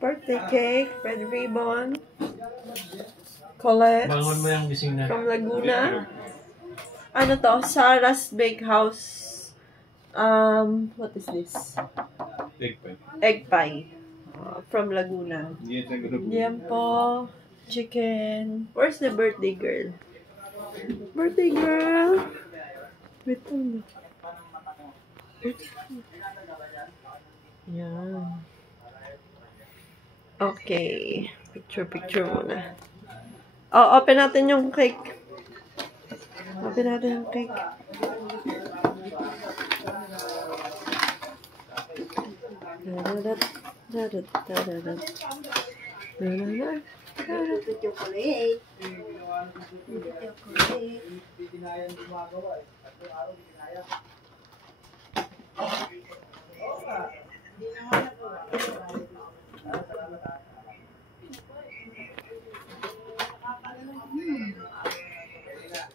Birthday cake, red ribbon. Colette. Bangon mo yung gising na. From Laguna. Ano to? Sarah's Bakehouse. What is this? Egg pie. Egg pie. From Laguna. Yan po. Chicken. Where's the birthday girl? Birthday girl. Wait lang. Yan. Okay. Picture muna. Oh, open natin yung cake. Open natin yung cake. Chocolate.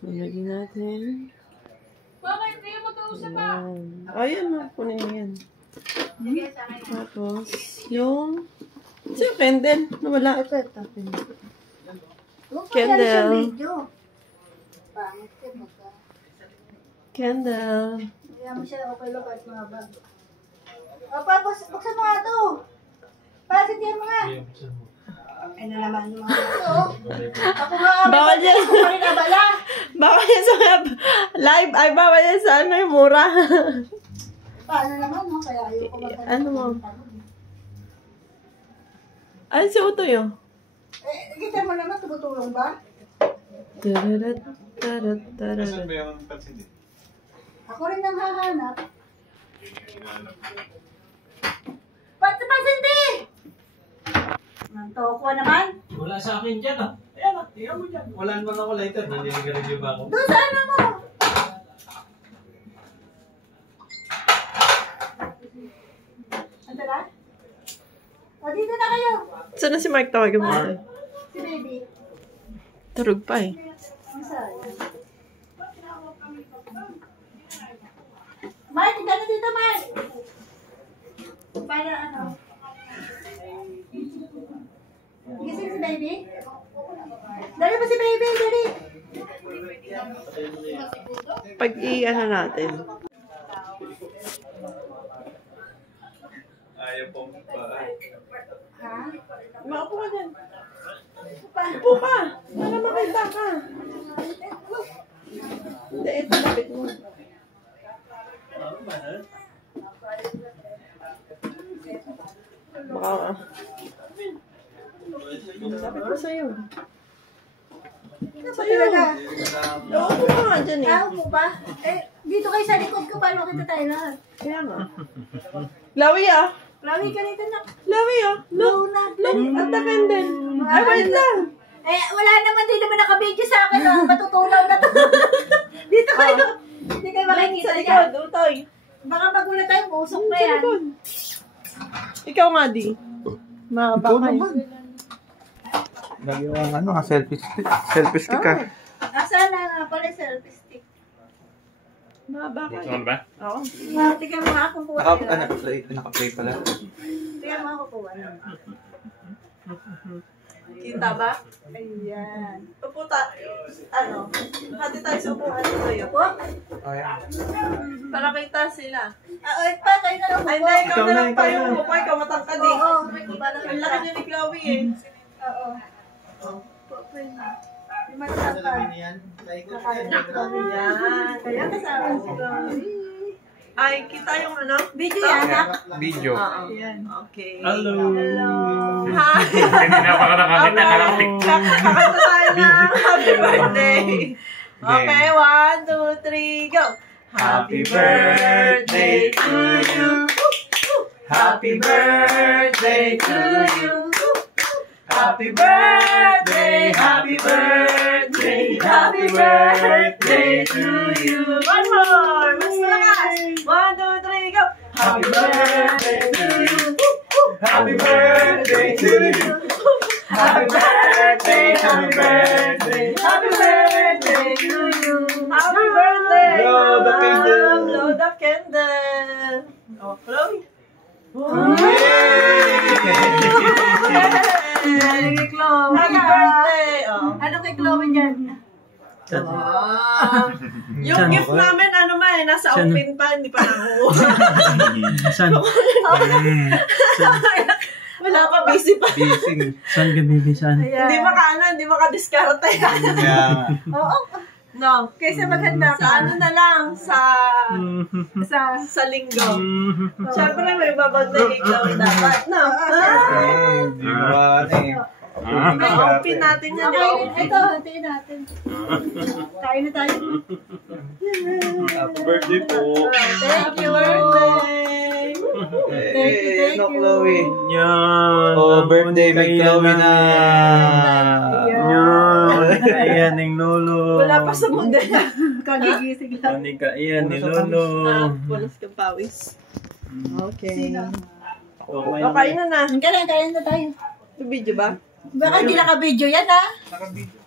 Lagyan natin. Ayan, kunin mo yan. Tapos, yung... Ito yung candle. Nawala. Ito. Candle. Candle. Kaya mo siya okay lang kahit mahaba. Opa, buksan mo nga ito. Pasintihan mo nga. Ay na naman yung mga ito. Ako nga. Bawal yan. Bawal yan sa live. Ay, bawal yan sa ano yung mura. Paano naman, no? Kaya ayoko magkano. Ano mo? Ano si Utoy, oh? Kita mo naman, tumutulong ba? Nasaan ba yung pansin? Ako rin nang hahanap. Pasinti! Nantoko naman. Wala sa akin dyan, ah. Ayan, ah. Tingnan mo dyan. Wala naman ako lighter. Naninigarilyo ba ako? Doon sa ano mo? Ando na? O, dito na kayo. Saan na si Mark tawagin mo? Si baby. Turog pa eh. Saan? Mark, tignan na dito, Mark. Para ano? Gising si baby? Dali ba si baby? Dali. Pag i-ano natin. Ayaw pong Ha? Maupo ka dyan. Upo ka. Para makita ka. Hindi, ito lapit mo. Baka lapit ko sa'yo. Sa'yo. Upo ka nga dyan eh. Ah, upo ba? Eh, dito kayo sa likod ko, paano kita tayo lahat? Kaya nga. Lawi ah. Lawi ka rito na. Lawi ah. Look. Look at the candle. Ay, wait lang. Eh, wala naman din naman nakabidyo sa akin. Oh. Matutunaw na to. Dito kayo. Hindi kayo makikita Sa niya. likod, Utoy. Baka magulat tayo, usok na Sa yan. likod. Ikaw nga, Di. Makabakay. Lagi yung ano, selfie stick. Selfie stick ka. Asan na pala selfie stick? Makabakay. Saan ba? Oo. Tingnan mo nga kung kuha nila. Naka-play pala. Tingnan mo ako kuha nila. Kita ba? Ayan. Upo ano? Hati tayo sa upuan sa'yo. Upo? Ayan. Para kita sila. Ah, oy, pa, kayo na lang upo. Ay, hindi. Ikaw na lang tayo. Upo, ikaw matangkad eh. Oo. Ang laki niya ni Chloe eh. Oo. Yung matatapad. Kakain na Chloe. Yan. Kaya kasama si Chloe. Ay, kita yung ano? Video yan, ha? Video. Oo. Ayan. Okay. Hello. Hi. Hindi na pa ka nakakita. Nakakapik. Kakanta tayo na. Happy birthday. Okay, 1, 2, 3, go. Happy birthday to you. Happy birthday to you. Happy birthday, happy birthday, happy birthday to you. One more, mas malakas. 1, 2, 3, go. Happy birthday to you. Happy birthday to you. Happy birthday, happy birthday, happy birthday to you. Happy birthday, Blow the candle. Blow the candle. Oh, Chloe. Kay Chloe. Happy birthday! Oh. Ano kay Chloe dyan? Yung gift namin, nasa open pa, hindi pa nakuha. Saan? Wala pa, busy pa. Busy. Saan ka, baby? Saan? Hindi makadiskarte. Kaya, Oo. No. Kaysa maghanda Sa ka. na lang, sa linggo. Siyempre, may babagay kay Chloe dapat. No? di ba, Open natin yan. Ito, hintayin natin. Kain na tayo. Happy birthday po. Thank you. Birthday! Thank you. Chloe. Yan. Oh, birthday, may Chloe na. Yan. Ayan, ng lolo. Wala pa sa mundo. Kagigising lang. Ani ka, ayan, ni lolo. Pulos ka pawis. Okay. Okay. Okay na na. Kain na tayo. Video ba? Baka hindi naka-video yan, ha? Naka-video.